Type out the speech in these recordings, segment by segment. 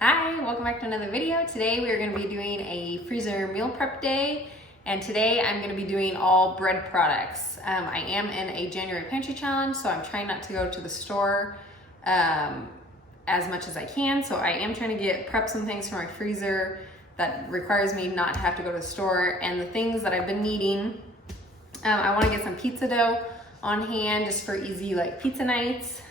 Hi, welcome back to another video. Today we are going to be doing a freezer meal prep day, and today I'm going to be doing all bread products. I am in a January pantry challenge, so I'm trying not to go to the store as much as I can. So I am trying to prep some things for my freezer that requires me not to have to go to the store. And the things that I've been needing, I want to get some pizza dough on hand just for easy like pizza nights.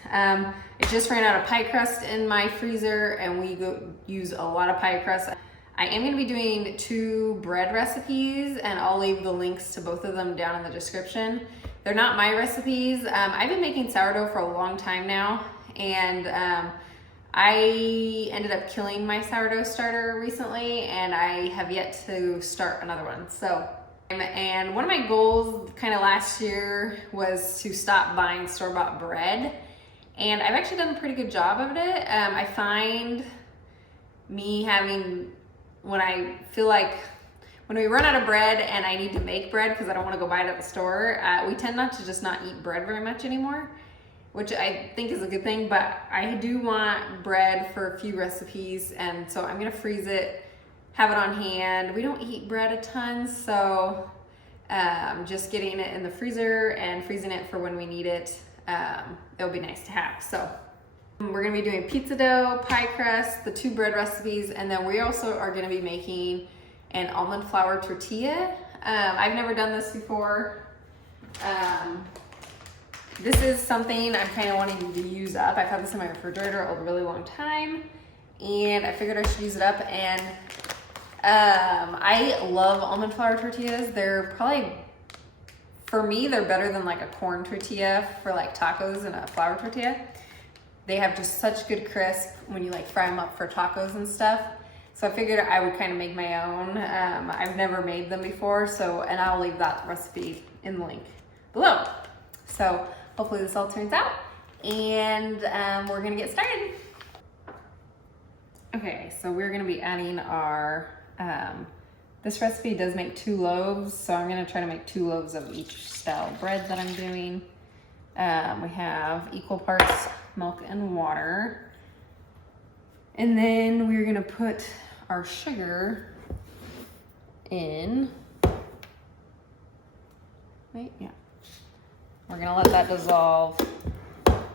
I just ran out of pie crust in my freezer, and we use a lot of pie crust. I am going to be doing 2 bread recipes, and I'll leave the links to both of them down in the description. They're not my recipes. I've been making sourdough for a long time now, and I ended up killing my sourdough starter recently, and I have yet to start another one. So, and one of my goals kind of last year was to stop buying store-bought bread. And I've actually done a pretty good job of it. I find me when I feel like when we run out of bread and I need to make bread because I don't want to go buy it at the store, we tend not to eat bread very much anymore, which I think is a good thing, but I do want bread for a few recipes, and so I'm gonna freeze it, have it on hand. We don't eat bread a ton, so just getting it in the freezer and freezing it for when we need it. It'll be nice to have. So we're gonna be doing pizza dough, pie crust, the 2 bread recipes, and then we also are gonna be making an almond flour tortilla. I've never done this before. This is something I'm kind of wanting to use up. I've had this in my refrigerator a really long time, and I figured I should use it up. And I love almond flour tortillas. They're probably, for me, they're better than like a corn tortilla for like tacos and a flour tortilla. They have just such good crisp when you like fry them up for tacos and stuff. So I figured I would kind of make my own. I've never made them before, and I'll leave that recipe in the link below. So hopefully this all turns out, and we're gonna get started. Okay, so we're gonna be adding our, this recipe does make 2 loaves, so I'm gonna try to make 2 loaves of each style of bread that I'm doing. We have equal parts milk and water. And then we're gonna put our sugar in. Wait, yeah. We're gonna let that dissolve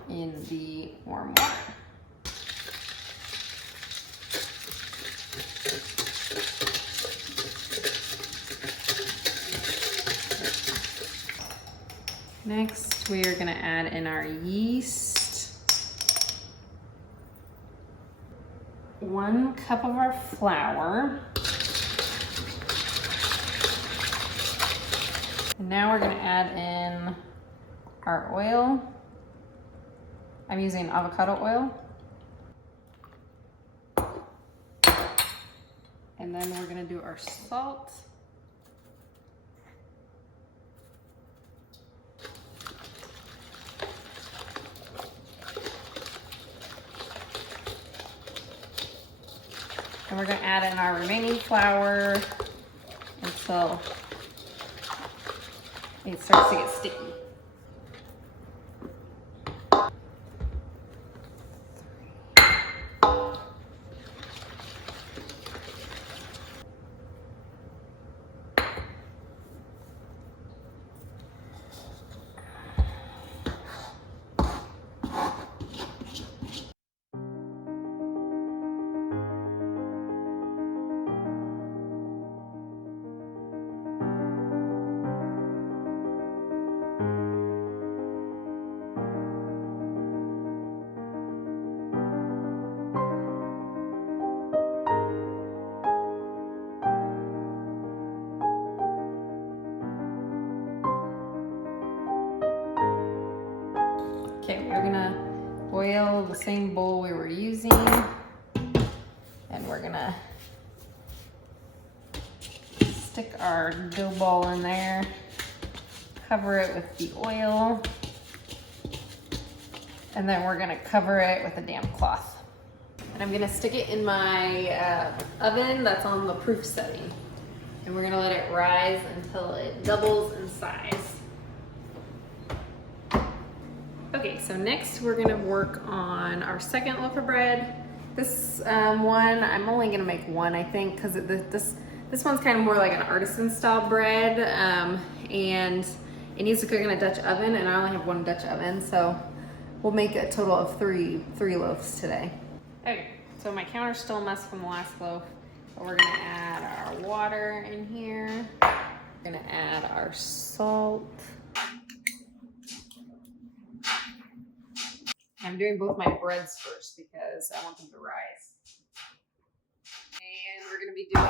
in the warm water. Next, we are gonna add in our yeast. 1 cup of our flour. And now we're gonna add in our oil. I'm using avocado oil. And then we're gonna do our salt. And we're gonna add in our remaining flour until it starts to get sticky. Okay, we're gonna oil the same bowl we were using, and we're gonna stick our dough ball in there, cover it with the oil, and then we're gonna cover it with a damp cloth. And I'm gonna stick it in my oven that's on the proof setting, and we're gonna let it rise until it doubles in size. Okay, so next we're gonna work on our second loaf of bread. This one, I'm only gonna make one, I think, because this one's kind of more like an artisan style bread, and it needs to cook in a Dutch oven, and I only have one Dutch oven, so we'll make a total of three loaves today. Okay, so my counter's still a mess from the last loaf, but we're gonna add our water in here. We're gonna add our salt. I'm doing both my breads first because I want them to rise. And we're gonna be doing,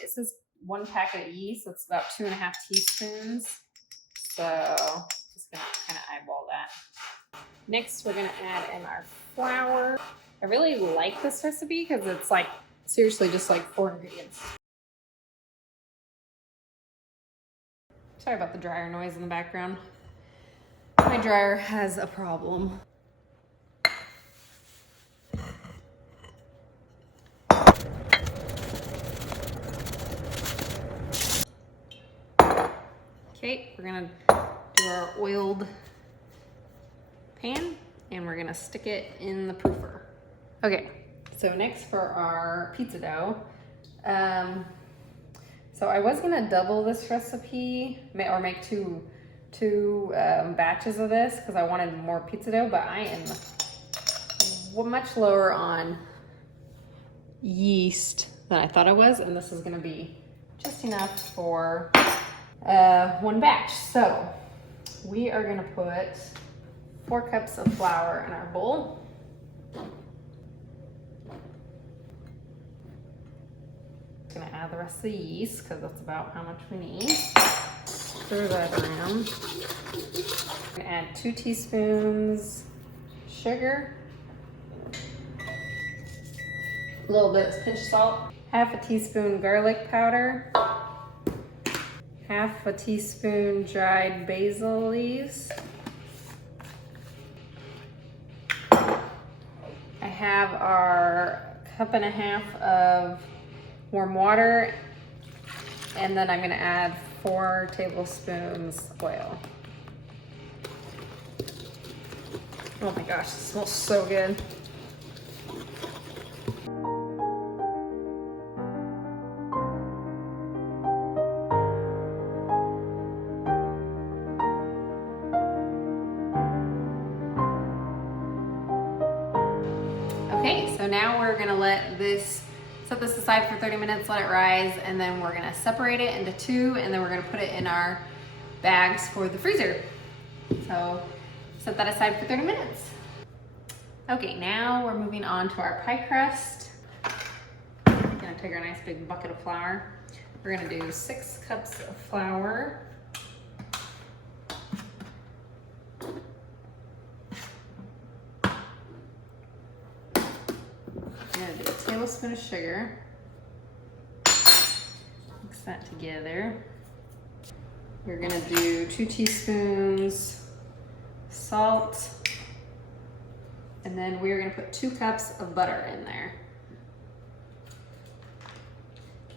this is 1 packet of yeast, that's about 2.5 teaspoons. So just gonna kind of eyeball that. Next, we're gonna add in our flour. I really like this recipe because it's like, seriously, just like 4 ingredients. Sorry about the dryer noise in the background. My dryer has a problem. Okay, we're gonna do our oiled pan and we're gonna stick it in the proofer. Okay, so next for our pizza dough. So I was gonna double this recipe or make two batches of this because I wanted more pizza dough, but I am much lower on yeast than I thought I was, and this is gonna be just enough for 1 batch. So we are gonna put 4 cups of flour in our bowl. Gonna add the rest of the yeast because that's about how much we need. Stir that around. I'm gonna add 2 teaspoons sugar, a little bit of pinch salt, half a teaspoon garlic powder, half a teaspoon dried basil leaves. I have our 1.5 cups of warm water, and then I'm gonna add 4 tablespoons oil. Oh my gosh, it smells so good. Okay, so now we're gonna set this aside for 30 minutes, let it rise, and then we're gonna separate it into 2, and then we're gonna put it in our bags for the freezer. So set that aside for 30 minutes. Okay, now we're moving on to our pie crust. We're gonna take our nice big bucket of flour. We're gonna do 6 cups of flour. I'm gonna do a tablespoon of sugar. Mix that together. We're gonna do 2 teaspoons salt. And then we're gonna put 2 cups of butter in there.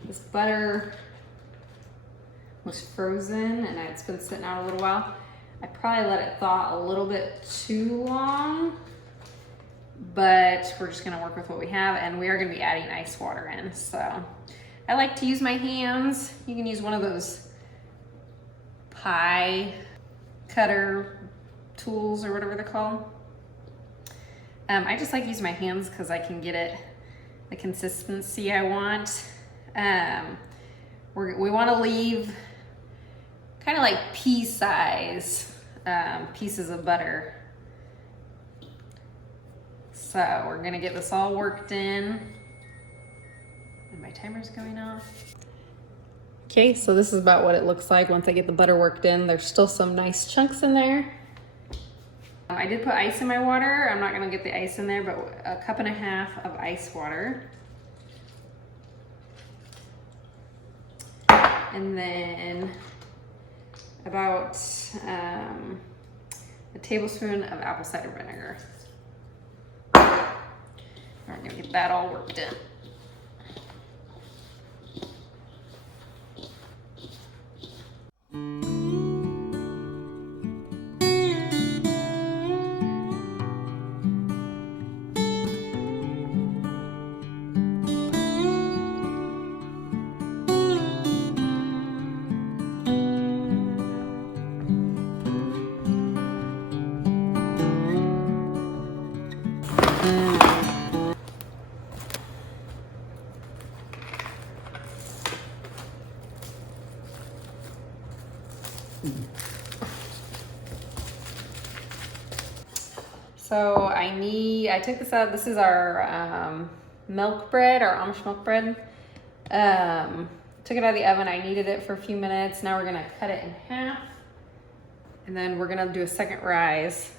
This butter was frozen and it's been sitting out a little while. I probably let it thaw a little bit too long, but we're just gonna work with what we have, and we are gonna be adding ice water in. So I like to use my hands. You can use one of those pie cutter tools or whatever they're called. I just like to use my hands because I can get it the consistency I want. We want to leave kind of like pea size pieces of butter. So we're gonna get this all worked in. And my timer's going off. Okay, so this is about what it looks like once I get the butter worked in. There's still some nice chunks in there. I did put ice in my water. I'm not gonna get the ice in there, but 1.5 cups of ice water. And then about a tablespoon of apple cider vinegar. We're gonna get that all worked in. So I took this out. This is our milk bread, our Amish milk bread. Took it out of the oven. I kneaded it for a few minutes. Now we're gonna cut it in half. And then we're gonna do a second rise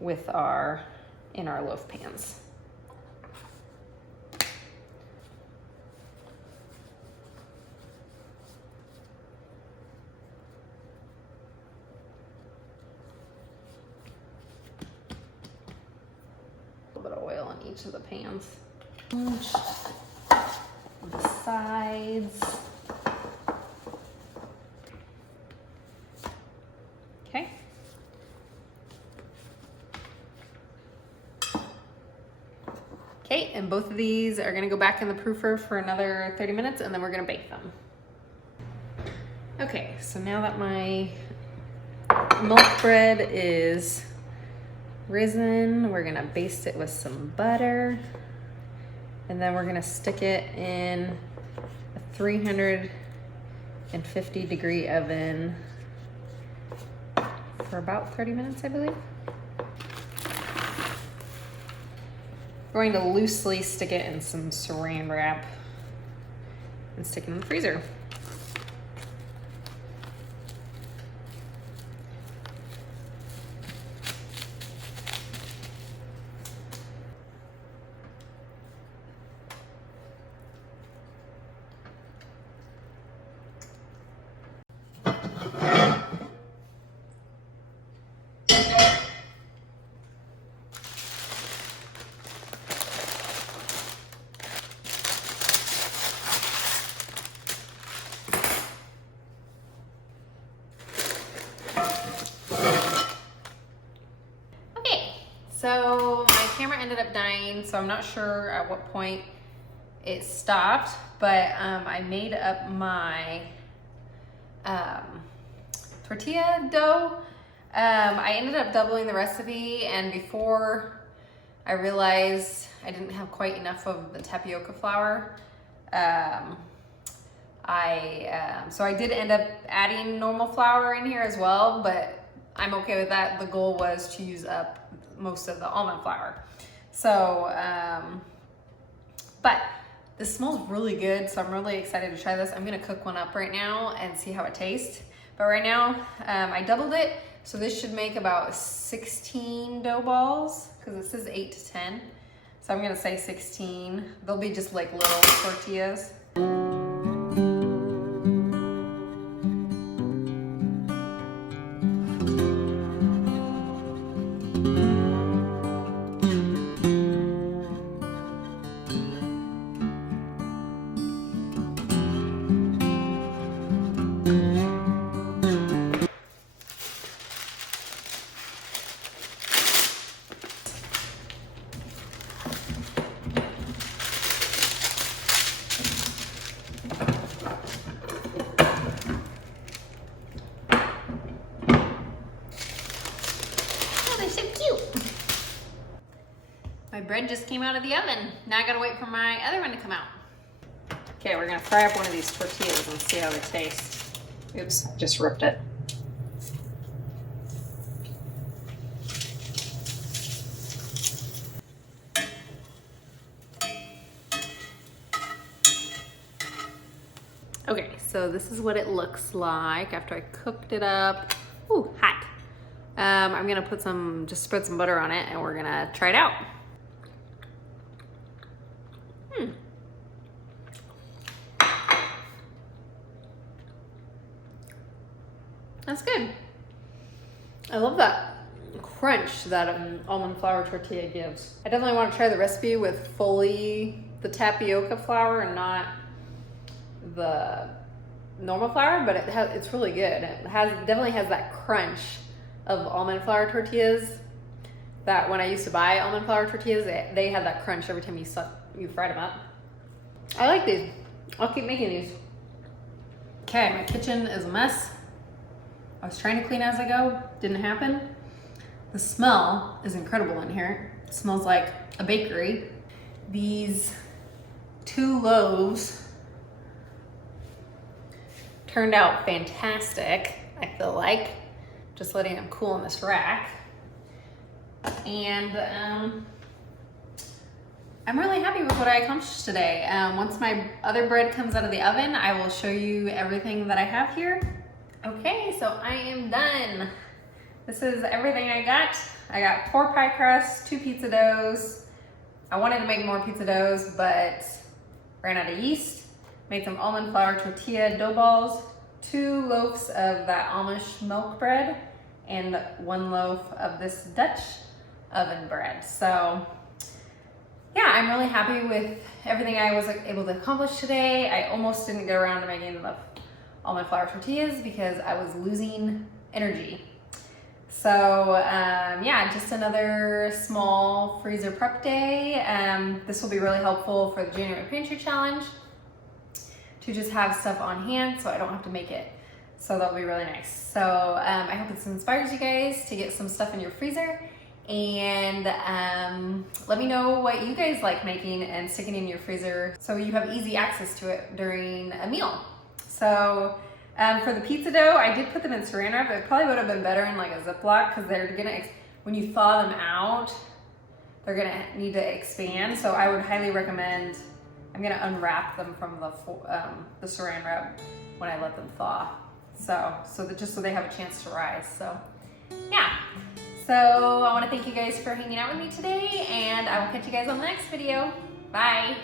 with in our loaf pans. A little bit of oil in each of the pans. The sides. Okay. Okay, and both of these are gonna go back in the proofer for another 30 minutes and then we're gonna bake them. Okay, so now that my milk bread is risen, we're gonna baste it with some butter. And then we're gonna stick it in a 350-degree oven for about 30 minutes, I believe. We're going to loosely stick it in some saran wrap and stick it in the freezer. So my camera ended up dying, so I'm not sure at what point it stopped, but I made up my tortilla dough. I ended up doubling the recipe, and before I realized I didn't have quite enough of the tapioca flour, so I did end up adding normal flour in here as well, but I'm okay with that. The goal was to use up most of the almond flour. So, but this smells really good, so I'm really excited to try this. I'm gonna cook one up right now and see how it tastes. But right now, I doubled it, so this should make about 16 dough balls, because it says 8 to 10. So I'm gonna say 16. They'll be just like little tortillas. My bread just came out of the oven. Now I gotta wait for my other one to come out. Okay, we're gonna fry up one of these tortillas and see how they taste. Oops, just ripped it. Okay, so this is what it looks like after I cooked it up. Ooh, hot. I'm gonna just spread some butter on it and we're gonna try it out. That's good. I love that crunch that almond flour tortilla gives. I definitely want to try the recipe with fully the tapioca flour and not the normal flour, but it's really good. It definitely has that crunch of almond flour tortillas that when I used to buy almond flour tortillas, they had that crunch every time you fried them up. I like these. I'll keep making these. Okay, my kitchen is a mess. I was trying to clean as I go, didn't happen. The smell is incredible in here. It smells like a bakery. These 2 loaves turned out fantastic. I feel like. Just letting them cool in this rack. And I'm really happy with what I accomplished today. Once my other bread comes out of the oven, I will show you everything that I have here. Okay, so I am done. This is everything I got. I got 4 pie crusts, 2 pizza doughs. I wanted to make more pizza doughs, but ran out of yeast. Made some almond flour tortilla dough balls, 2 loaves of that Amish milk bread, and 1 loaf of this Dutch oven bread. So yeah, I'm really happy with everything I was able to accomplish today. I almost didn't get around to making the almond flour tortillas because I was losing energy. So yeah, just another small freezer prep day. This will be really helpful for the January Pantry Challenge to just have stuff on hand so I don't have to make it. So that'll be really nice. So I hope this inspires you guys to get some stuff in your freezer. And let me know what you guys like making and sticking in your freezer so you have easy access to it during a meal. So for the pizza dough, I did put them in saran wrap, but it probably would have been better in like a Ziploc because they're gonna, when you thaw them out, they're gonna need to expand. So I would highly recommend, I'm gonna unwrap them from the saran wrap when I let them thaw. So that just so they have a chance to rise. So yeah. So I want to thank you guys for hanging out with me today, and I will catch you guys on the next video. Bye.